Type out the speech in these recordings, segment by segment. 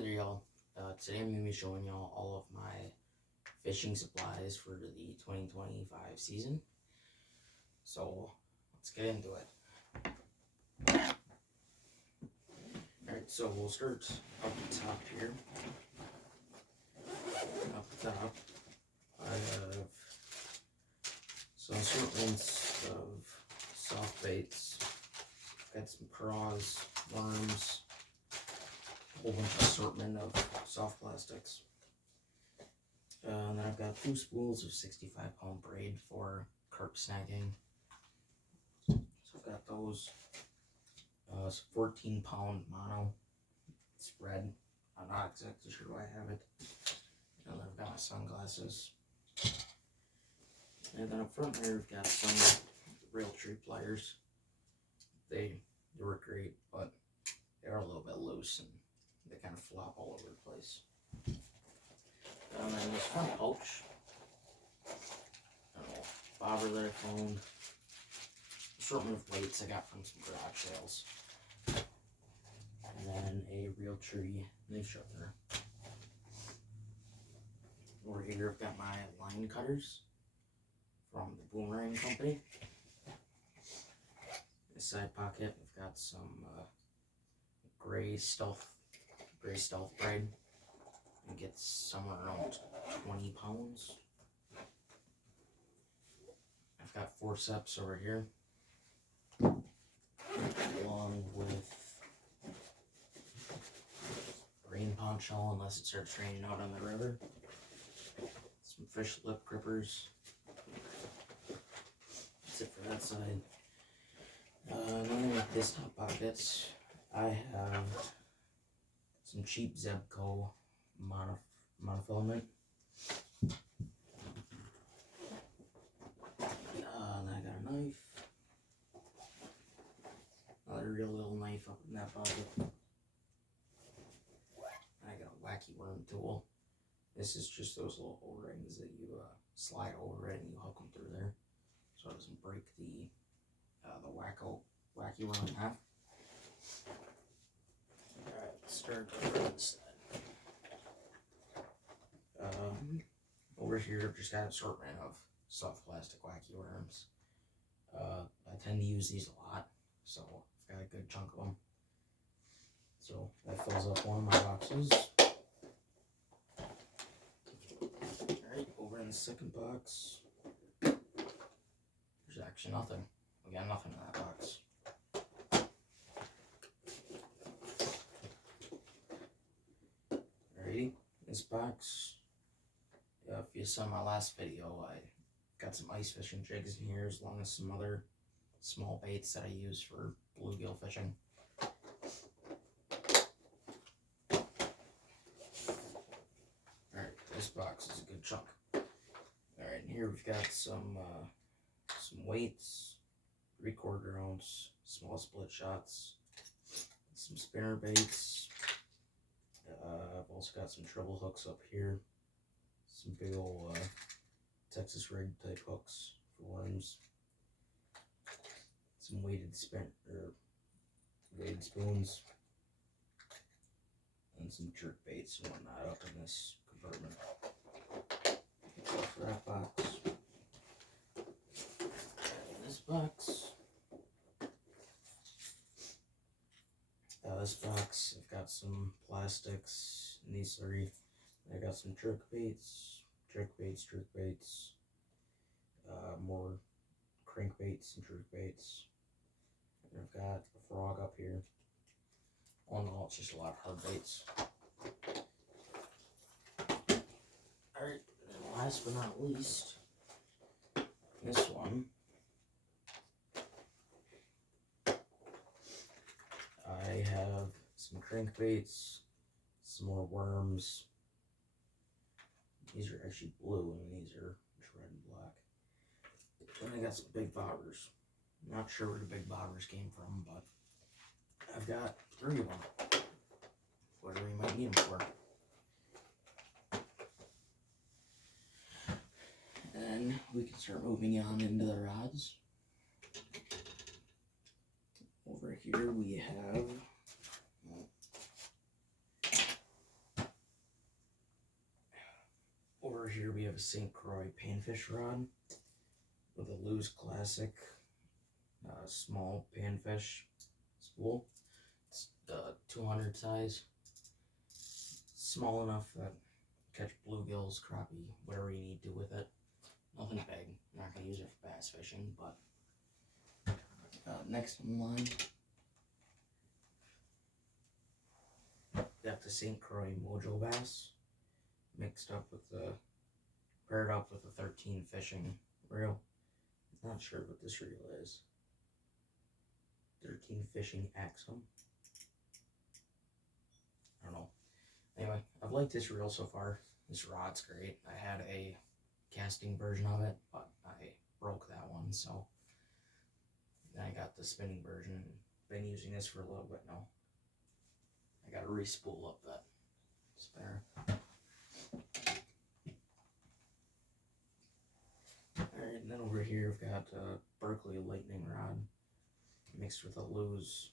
Hey there, y'all. Today I'm going to be showing y'all all of my fishing supplies for the 2025 season. So let's get into it. Alright, so we'll start up the top here. Up the top, I have some assortments of soft baits. Got some craws, worms, a whole bunch of assortment of soft plastics. And then I've got 2 spools of 65-pound braid for carp snagging. So I've got those. 14-pound mono spread. I'm not exactly sure why I have it. And then I've got my sunglasses. And then up front here we've got some Realtree pliers. They work great, but they're a little bit loose and they kind of flop all over the place. And then this front pouch, bobber that I found, assortment of weights I got from some garage sales, and then a Realtree knife sharpener. Over here I've got my line cutters from the Boomerang Company. This side pocket I've got some gray stealth braid. And gets somewhere around 20 pounds. I've got forceps over here, along with rain poncho unless it starts raining out on the river. Some fish lip grippers. That's it for that side. Then with this top pockets, I have some cheap Zebco monofilament. And then I got a knife. Another real little knife up in that pocket. I got a wacky worm tool. This is just those little O-rings that you slide over it and you hook them through there, so it doesn't break the wacky worm in half. Alright, let's start over this side. Over here I've just got an assortment of soft plastic wacky worms. I tend to use these a lot, so I've got a good chunk of them. So that fills up one of my boxes. Alright, over in the second box, there's actually nothing. We got nothing in that box. Alrighty, this box, if you saw my last video, I got some ice fishing jigs in here, as long as some other small baits that I use for bluegill fishing. Alright, this box is a good chunk. Alright, and here we've got some weights, 3/4 ounce small split shots, some spinner baits. I've also got some treble hooks up here, some big old Texas rig type hooks for worms, some weighted spoons, and some jerk baits and whatnot up in this compartment. For that box. In this box, I've got some plastics in these 3. I got some jerk baits, more crankbaits and jerk baits. And I've got a frog up here. All in all, it's just a lot of hard baits. Alright, and last but not least, this one. I have some crankbaits, some more worms. These are actually blue and these are red and black. Then I got some big bobbers. I'm not sure where the big bobbers came from, but I've got 3 of them. Whatever you might need them for. And then we can start moving on into the rods. Over here we have here we have a St. Croix panfish rod with a Lew's Classic small panfish spool. It's 200 size, small enough that catch bluegills, crappie, whatever you need to with it. Nothing big. I'm not gonna use it for bass fishing, but next in line, got the St. Croix Mojo Bass mixed up with the paired up with the 13 fishing reel. Not sure what this reel is. 13 fishing Axum. I don't know. Anyway, I've liked this reel so far. This rod's great. I had a casting version of it, but I broke that one, so then I got the spinning version and been using this for a little bit now. I gotta re-spool up that spinner. Alright, and then over here I've got a Berkley Lightning Rod mixed with a Lew's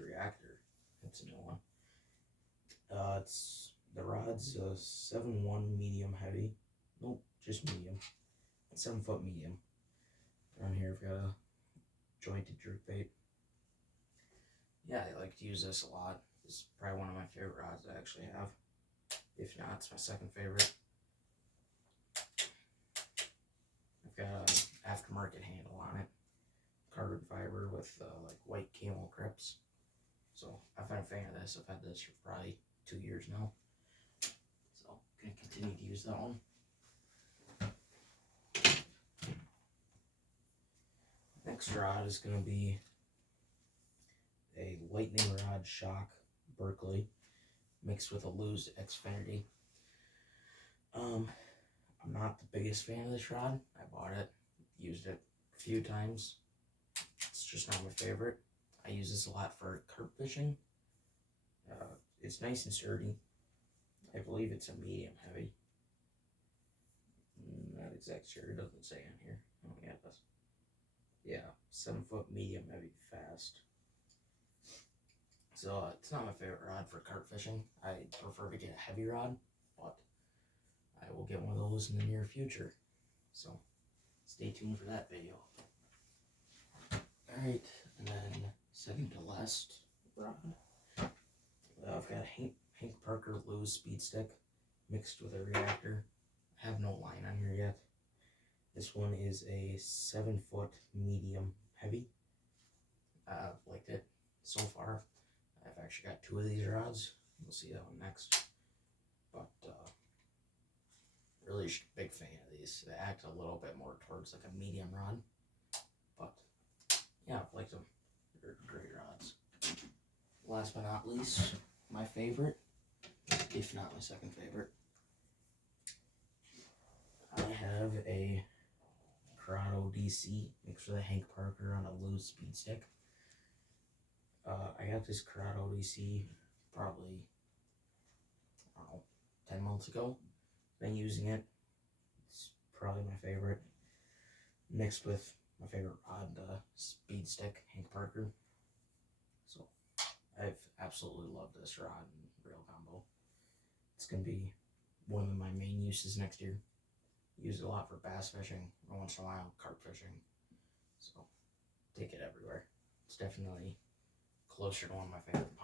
Reactor. It's a new one. The rod's a 7.1 medium heavy. Nope, just medium. 7 foot medium. Around here I've got a jointed jerkbait. Yeah, I like to use this a lot. This is probably one of my favorite rods I actually have. If not, it's my second favorite. I've got an aftermarket handle on it. Carbon fiber with like white camel grips. So I've been a fan of this. I've had this for probably 2 years now. So I'm gonna continue to use that one. Next rod is gonna be a Lightning Rod Shock Berkley mixed with a Lew's Xfinity. I'm not the biggest fan of this rod. I bought it, used it a few times. It's just not my favorite. I use this a lot for carp fishing. It's nice and sturdy. I believe it's a medium heavy. Not exact sure. It doesn't say on here. Oh yeah, it does. Yeah, 7 foot medium heavy fast. So it's not my favorite rod for carp fishing. I prefer to get a heavy rod, but I will get one of those in the near future. So stay tuned for that video. Alright, and then second to last rod, I've got a Hank Parker Lew's Speed Stick mixed with a reactor. I have no line on here yet. This one is a 7 foot medium heavy. I've liked it so far. I've actually got 2 of these rods. We'll see that one next. But really big fan of these. They act a little bit more towards like a medium rod. But yeah, I've liked them. They're great rods. Last but not least, my favorite, if not my second favorite, I have a Corrado DC mixed with a Hank Parker on a Lew's Speed Stick. I got this Corrado DC probably, I don't know, 10 months ago. Been using it. It's probably my favorite. Mixed with my favorite rod, the Speed Stick, Hank Parker. So I've absolutely loved this rod and reel combo. It's going to be one of my main uses next year. Use it a lot for bass fishing, or once in a while carp fishing. So take it everywhere. It's definitely closer to one of my favorite